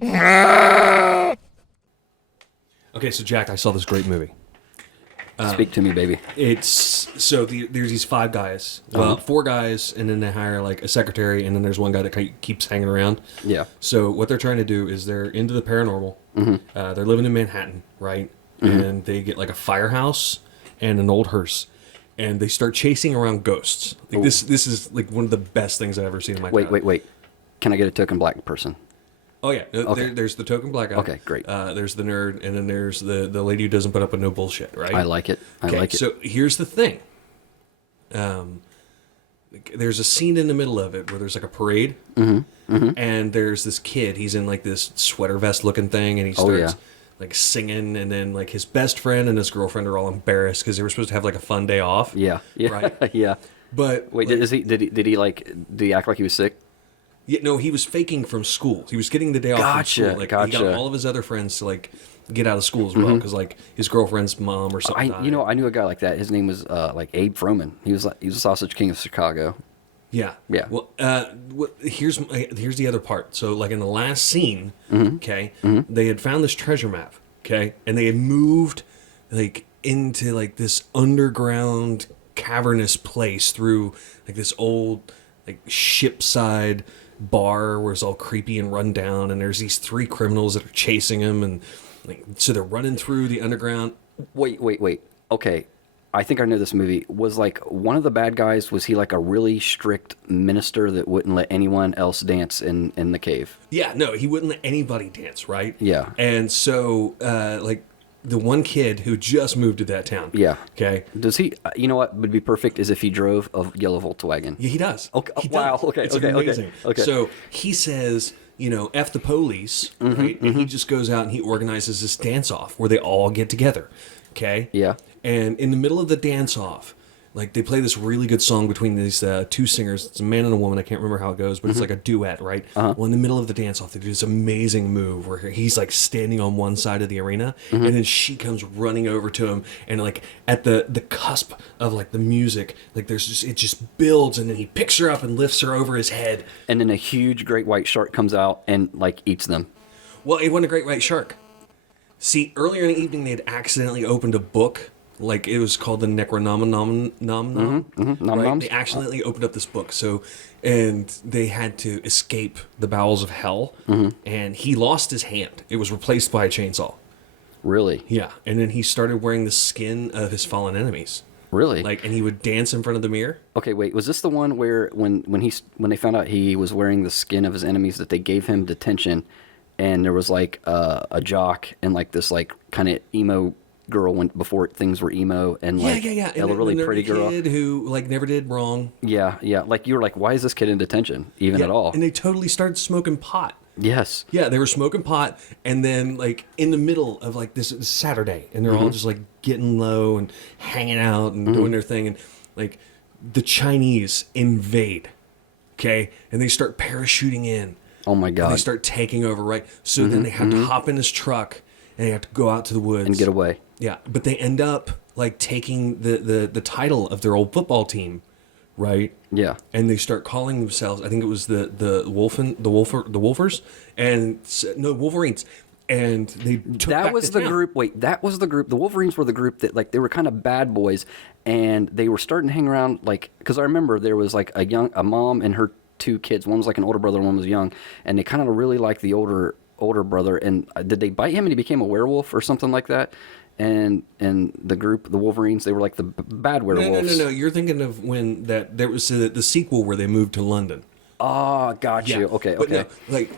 Okay, so Jack, I saw this great movie. Speak to me, baby. It's there's these five guys, well, four guys, and then they hire like a secretary, and then there's one guy that keeps hanging around. Yeah. So what they're trying to do is they're into the paranormal. They're living in Manhattan, right? And they get like a firehouse and an old hearse, and they start chasing around ghosts. Like this is like one of the best things I've ever seen in my life. Wait. Can I get a token black person? Oh yeah, there's the token black guy. Okay, great. There's the nerd, and then there's the lady who doesn't put up with no bullshit, right? I like it. I like it. So here's the thing. There's a scene in the middle of it where there's like a parade, and there's this kid. He's in like this sweater vest looking thing, and he starts like singing, and then like his best friend and his girlfriend are all embarrassed because they were supposed to have like a fun day off. Yeah. Right. Yeah. But Wait, like, did he act like he was sick? yeah, no, he was faking from school. He was getting the day off from school. Like he got all of his other friends to like get out of school as well because like his girlfrient's mom or something. I knew a guy like that. His name was like Abe Froman. He was a sausage king of Chicago. Yeah. Yeah. Well, here's the other part. So, like in the last scene, okay, they had found this treasure map, okay, and they had moved like into like this underground cavernous place through like this old like shipside bar where it's all creepy and run down, and there's these three criminals that are chasing him, and like so they're running through the underground. Wait. Okay. I think I know this movie. Was like one of the bad guys, was he like a really strict minister that wouldn't let anyone else dance in the cave? Yeah, no, he wouldn't let anybody dance, right? Yeah. And so, like, the one kid who just moved to that town. Yeah. Okay. Does he, you know what would be perfect is if he drove a yellow Volkswagen. Yeah, he does. Okay. He Wow. does. Okay. It's Okay. amazing. Okay. So he says, F the police, right? And he just goes out and he organizes this dance off where they all get together. Okay. Yeah. And in the middle of the dance off, like they play this really good song between these two singers. It's a man and a woman. I can't remember how it goes, but it's like a duet, right? Well, in the middle of the dance off, they do this amazing move where he's like standing on one side of the arena, and then she comes running over to him, and like at the cusp of like the music, like it just builds, and then he picks her up and lifts her over his head. And then a huge great white shark comes out and like eats them. Well, it wasn't a great white shark. See, earlier in the evening, they had accidentally opened a book. Like, it was called the Necronomicon. Right? They accidentally opened up this book. And they had to escape the bowels of hell. And he lost his hand. It was replaced by a chainsaw. Really? Yeah. And then he started wearing the skin of his fallen enemies. Really? And he would dance in front of the mirror. Okay, wait. Was this the one where when they found out he was wearing the skin of his enemies, that they gave him detention, and there was like a jock and like this like kind of emo girl went before things were emo, and like yeah. a really pretty girl kid who like never did wrong. Yeah. Like you were like, why is this kid in detention even at all? And they totally started smoking pot. Yes. Yeah, they were smoking pot, and then like in the middle of like this Saturday, and they're all just like getting low and hanging out and doing their thing, and like the Chinese invade, okay, and they start parachuting in. Oh my God. And they start taking over, right? So then they have to hop in his truck and they have to go out to the woods and get away. Yeah, but they end up like taking the title of their old football team, right? Yeah. And they start calling themselves, I think it was the Wolfers, and no, Wolverines. And they took That back was the the town. group. Wait, that was the group. The Wolverines were the group that like they were kind of bad boys, and they were starting to hang around like, because I remember there was like a mom and her two kids. One was like an older brother, one was young, and they kind of really liked the older brother. And did they bite him and he became a werewolf or something like that? And the group, the Wolverines, they were like the bad werewolves. No. You're thinking of when there was the sequel where they moved to London. Ah, got you. Okay. But no, like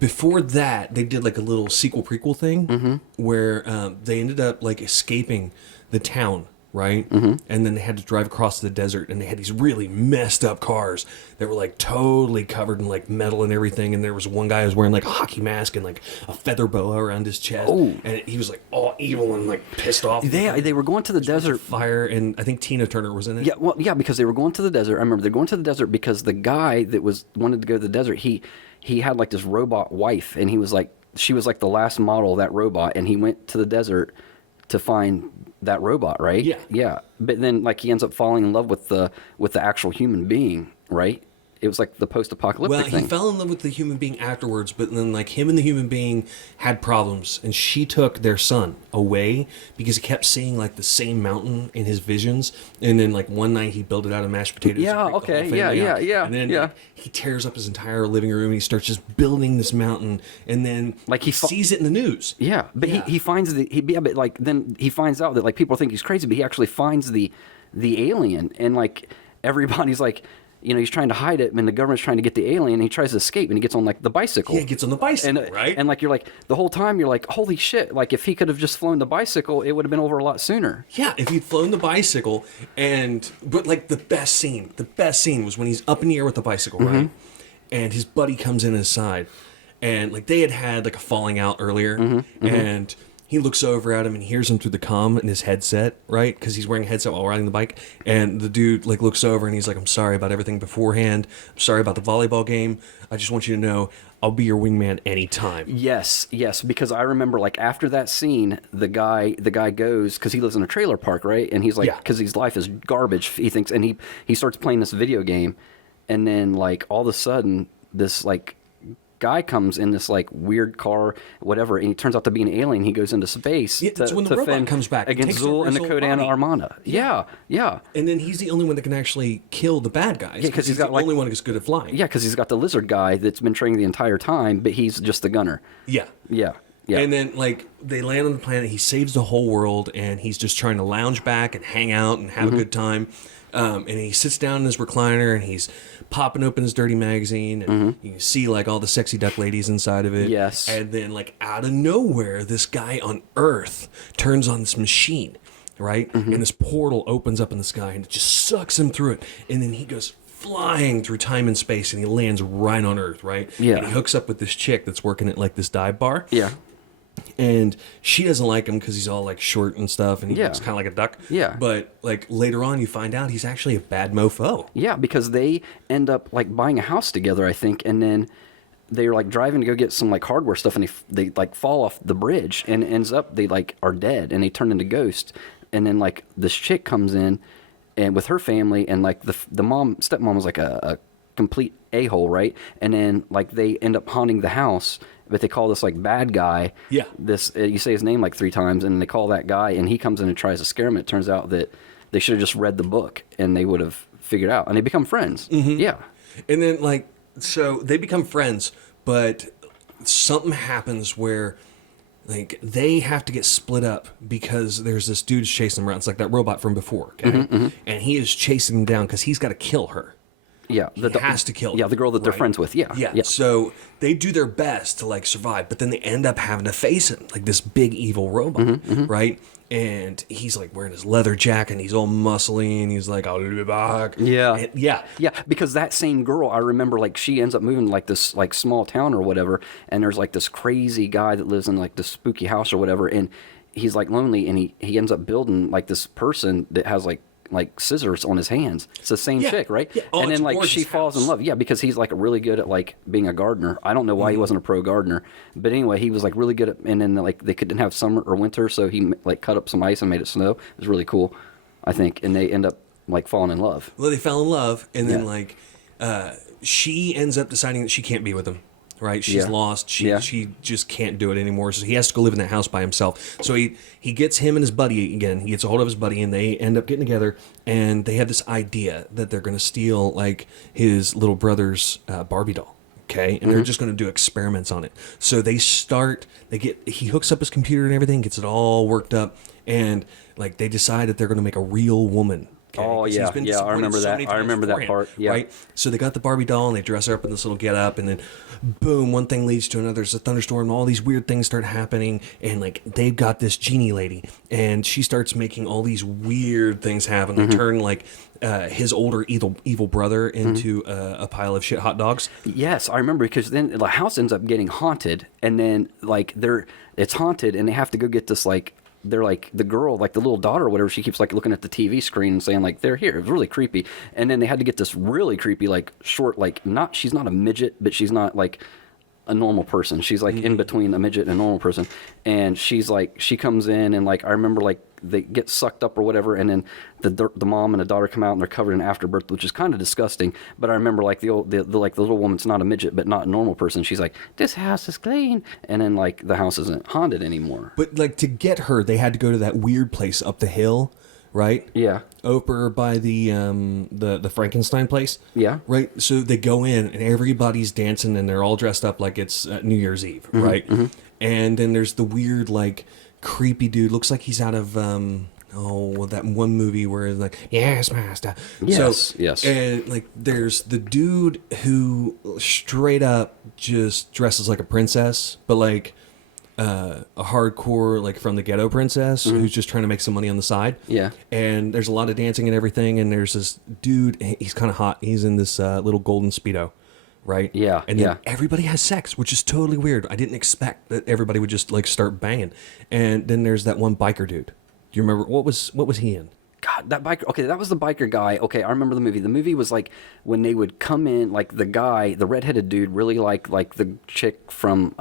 before that, they did like a little sequel prequel thing where they ended up like escaping the town, right? And then they had to drive across the desert, and they had these really messed up cars that were like totally covered in like metal and everything. And there was one guy who was wearing like a hockey mask and like a feather boa around his chest. Oh. And he was like all evil and like pissed off. They were going to the desert. Fire, and I think Tina Turner was in it. Yeah, because they were going to the desert. I remember they're going to the desert because the guy that wanted to go to the desert, he had like this robot wife, and she was like the last model of that robot, and he went to the desert to find that robot, right? Yeah. But then like he ends up falling in love with the actual human being, right? it was like the post-apocalyptic Well, thing. he fell in love with the human being afterwards, but then like him and the human being had problems, and she took their son away because he kept seeing like the same mountain in his visions. And then like one night he built it out of mashed potatoes. Yeah, and freaked the whole okay, yeah, family yeah, out. yeah, And then yeah. like, he tears up his entire living room and he starts just building this mountain, and then Like, he sees it in the news. Yeah, but Yeah. he finds but like then he finds out that like people think he's crazy, but he actually finds the alien, and like everybody's like, you know, he's trying to hide it, and the government's trying to get the alien, and he tries to escape, and he gets on like the bicycle. Yeah, he gets on the bicycle, right? And like you're like the whole time you're like, holy shit! Like if he could have just flown the bicycle, it would have been over a lot sooner. Yeah, if he'd flown the bicycle, but like the best scene was when he's up in the air with the bicycle, right? And his buddy comes in his side, and like they had like a falling out earlier, and he looks over at him and hears him through the comm in his headset, right? Because he's wearing a headset while riding the bike, and the dude like looks over and he's like, "I'm sorry about everything beforehand. I'm sorry about the volleyball game. I just want you to know I'll be your wingman anytime." Yes, yes, because I remember like after that scene, the guy goes because he lives in a trailer park, right? And he's like, Yeah. because his life is garbage, he thinks, and he starts playing this video game, and then like all of a sudden this like guy comes in this like weird car, whatever, and he turns out to be an alien. He goes into space. Yeah, that's when the robot fend comes back and against takes over Zul and his the whole Kodan body. Armada. Yeah, yeah. And then he's the only one that can actually kill the bad guys. Yeah, 'cause he's got, the like- only one who's good at flying. Yeah, because he's got the lizard guy that's been training the entire time, but he's just the gunner. Yeah. Yeah, yeah. And then, like, they land on the planet. He saves the whole world, and he's just trying to lounge back and hang out and have a good time. And he sits down in his recliner, and he's popping open his dirty magazine, and you can see, like, all the sexy duck ladies inside of it. Yes. And then, like, out of nowhere, this guy on Earth turns on this machine, right? And this portal opens up in the sky, and it just sucks him through it. And then he goes flying through time and space, and he lands right on Earth, right? Yeah. And he hooks up with this chick that's working at, like, this dive bar. Yeah. And she doesn't like him because he's all like short and stuff, and he Yeah. looks kind of like a duck. Yeah. But like later on, you find out he's actually a bad mofo. Yeah, because they end up like buying a house together, I think, and then they're like driving to go get some like hardware stuff, and they like fall off the bridge, and it ends up they like are dead, and they turn into ghosts, and then like this chick comes in, and with her family, and like the stepmom was like a complete a-hole, right? And then like they end up haunting the house, but they call this like bad guy. Yeah. This you say his name like 3 times, and they call that guy, and he comes in and tries to scare him. It turns out that they should have just read the book, and they would have figured out, and they become friends. Yeah. And then like so they become friends, but something happens where like they have to get split up because there's this dude chasing them around. It's like that robot from before, okay? And he is chasing them down because he's got to kill her. Yeah, He has to kill her. Yeah, the girl that they're right? friends with. Yeah, Yeah. yeah. So they do their best to like survive, but then they end up having to face him, like this big evil robot, right? And he's like wearing his leather jacket, and he's all muscly, and he's like, "I'll be back." Yeah. And- yeah. Yeah, because that same girl, I remember, like, she ends up moving to, like, this, like, small town or whatever, and there's, like, this crazy guy that lives in, like, this spooky house or whatever, and he's, like, lonely, and he ends up building, like, this person that has, like scissors on his hands. It's the same Yeah. chick, right? Yeah. Oh, and it's then, a like, she gorgeous falls in house. love. Yeah, because he's, like, really good at, like, being a gardener. I don't know why he wasn't a pro gardener, but anyway, he was, like, really good at, and then, like, they couldn't have summer or winter, so he, like, cut up some ice and made it snow. It was really cool, I think, and they end up, like, falling in love. Well, they fell in love, and then Yeah. like she ends up deciding that she can't be with him. Right, she's Yeah. lost. She Yeah. she just can't do it anymore. So he has to go live in that house by himself. So he gets him and his buddy again. He gets a hold of his buddy, and they end up getting together. And they have this idea that they're going to steal like his little brother's Barbie doll. Okay, and they're just going to do experiments on it. So he hooks up his computer and everything, gets it all worked up, and like they decide that they're going to make a real woman. Okay? Oh, 'Cause yeah, he's been yeah, I disappointed remember so that. many I times remember that beforehand, part, yeah. Right? So they got the Barbie doll, and they dress her up in this little get up, and then boom, one thing leads to another. There's a thunderstorm, and all these weird things start happening, and like they've got this genie lady, and she starts making all these weird things happen. They turn like his older evil brother into a pile of shit hot dogs. Yes, I remember, because then the house ends up getting haunted, and then like it's haunted, and they have to go get this like they're like the girl, like the little daughter or whatever. She keeps like looking at the TV screen and saying like they're here. It was really creepy, and then they had to get this really creepy like short she's not a midget, but she's not like a normal person. She's like in between a midget and a normal person, and she's like, she comes in and like I remember like they get sucked up or whatever, and then the mom and the daughter come out and they're covered in Afterbirth, which is kind of disgusting. But I remember like the little woman's not a midget but not a normal person. She's like, this house is clean, and then like the house isn't haunted anymore. But like to get her, they had to go to that weird place up the hill, right? Yeah. Over by the Frankenstein place. Yeah. Right. So they go in and everybody's dancing and they're all dressed up like it's New Year's Eve, right? And then there's the weird like creepy dude. Looks like he's out of that one movie where it's like, yes, master. Yes. Yes. And like there's the dude who straight up just dresses like a princess, but like a hardcore like from the ghetto princess who's just trying to make some money on the side. Yeah. And there's a lot of dancing and everything, and there's this dude, he's kind of hot. He's in this little golden Speedo, right? Yeah. And then everybody has sex, which is totally weird. I didn't expect that everybody would just like start banging. And then there's that one biker dude. Do you remember what was he in? God, that biker. Okay, that was the biker guy. Okay, I remember the movie. The movie was like when they would come in, like the guy, the redheaded dude, really liked like the chick from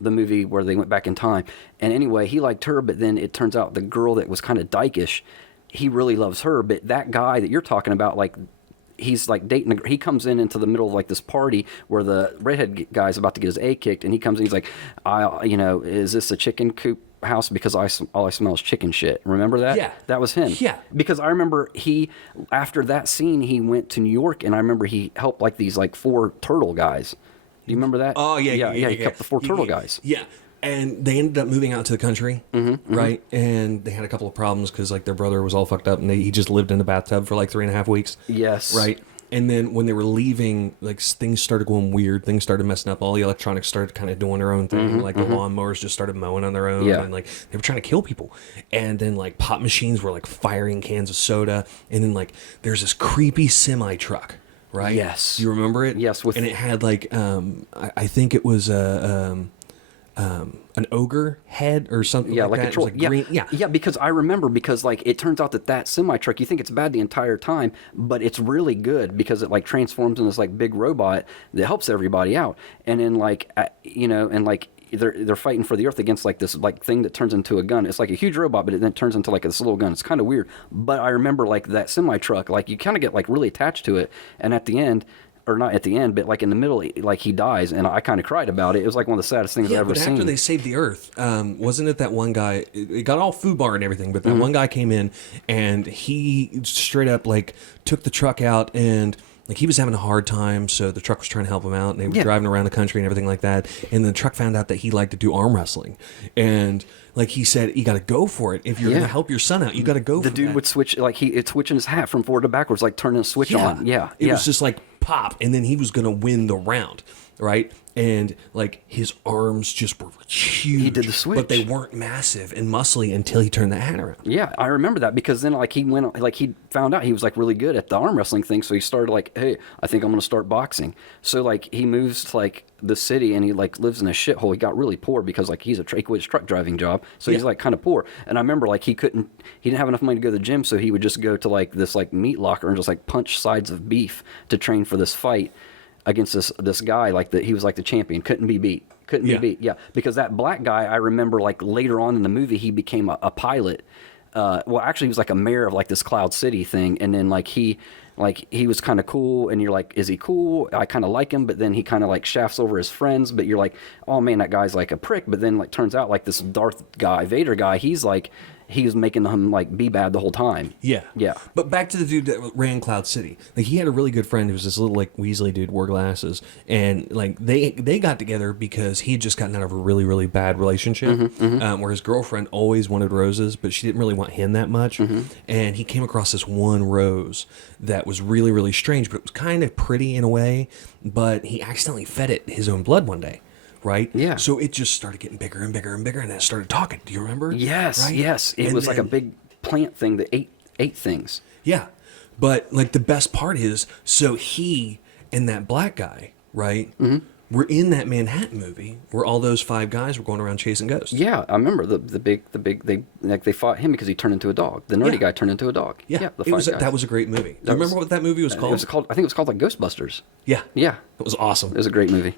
the movie where they went back in time. And anyway, he liked her, but then it turns out the girl that was kind of dykish, he really loves her. But that guy that you're talking about, like, he's like dating. He comes into the middle of like this party where the redhead guy's about to get his A kicked, and he comes in. He's like, is this a chicken coop house? Because all I smell is chicken shit. Remember that? Yeah, that was him. Yeah, because I remember after that scene he went to New York, and I remember he helped like these like 4 turtle guys. Do you remember that? Oh yeah. He kept the 4 turtle guys. Yeah. And they ended up moving out to the country, right? And they had a couple of problems because like their brother was all fucked up, and he just lived in the bathtub for like 3.5 weeks. Yes. Right. And then when they were leaving, like things started going weird. Things started messing up. All the electronics started kind of doing their own thing. Like the lawnmowers just started mowing on their own. Yeah. And like they were trying to kill people. And then like pop machines were like firing cans of soda. And then like there's this creepy semi truck. Right. Yes. You remember it? Yes. And it had like I think it was an ogre head or something. Yeah, like like that. a troll. It was, like, green. Yeah, because I remember, because like it turns out that semi truck, you think it's bad the entire time, but it's really good because it like transforms into this like big robot that helps everybody out. And then like and like they're fighting for the earth against like this like thing that turns into a gun. It's like a huge robot, but it then turns into like this little gun. It's kind of weird. But I remember like that semi truck, like you kind of get like really attached to it, and at the end. Or not at the end, but like in the middle, like he dies, and I kind of cried about it. It was like one of the saddest things I've ever seen. Yeah, but after they saved the Earth, wasn't it that one guy? It got all food bar and everything, but that one guy came in and he straight up like took the truck out, and like he was having a hard time, so the truck was trying to help him out, and they were driving around the country and everything like that. And the truck found out that he liked to do arm wrestling, and like he said, you got to go for it. If you're going to help your son out, you got to go for it. The dude would switch, like it's switching his hat from forward to backwards, like turning a switch on. Yeah. It was just like pop, and then he was going to win the round, right? And like his arms just were huge. He did the switch, but they weren't massive and muscly until he turned the hat around. Yeah, I remember that because then like he went, like he found out he was like really good at the arm wrestling thing, so he started like, hey, I think I'm going to start boxing. So like he moves to like the city, and he like lives in a shithole. He got really poor because like he quit his truck driving job, so he's like kind of poor. And I remember like he didn't have enough money to go to the gym, so he would just go to like this like meat locker and just like punch sides of beef to train for this fight against this guy. Like he was like the champion, couldn't be beat. Because that black guy, I remember like later on in the movie, he became a pilot. Well, actually, he was like a mayor of like this Cloud City thing, and then like he was kind of cool, and you're like, is he cool? I kind of like him, but then he kind of like shafts over his friends, but you're like, oh man, that guy's like a prick. But then like turns out like this Darth guy, Vader guy, he's like, he was making him like be bad the whole time. Yeah. Yeah. But back to the dude that ran Cloud City. Like he had a really good friend who was this little like Weasley dude, wore glasses, and like they got together because he had just gotten out of a really, really bad relationship where his girlfriend always wanted roses, but she didn't really want him that much. And he came across this one rose that was really, really strange, but it was kind of pretty in a way, but he accidentally fed it his own blood one day. Right? Yeah. So it just started getting bigger and bigger and bigger, and then it started talking. Do you remember? Yes. Right? Yes. It was like a big plant thing that ate things. Yeah. But like the best part is, so he and that black guy, right? Were in that Manhattan movie where all those 5 guys were going around chasing ghosts. Yeah, I remember the big they fought him because he turned into a dog. The nerdy guy turned into a dog. Yeah, the 5 guys. That was a great movie. Do you remember what that movie was called? I think it was called like Ghostbusters. Yeah. Yeah. It was awesome. It was a great movie.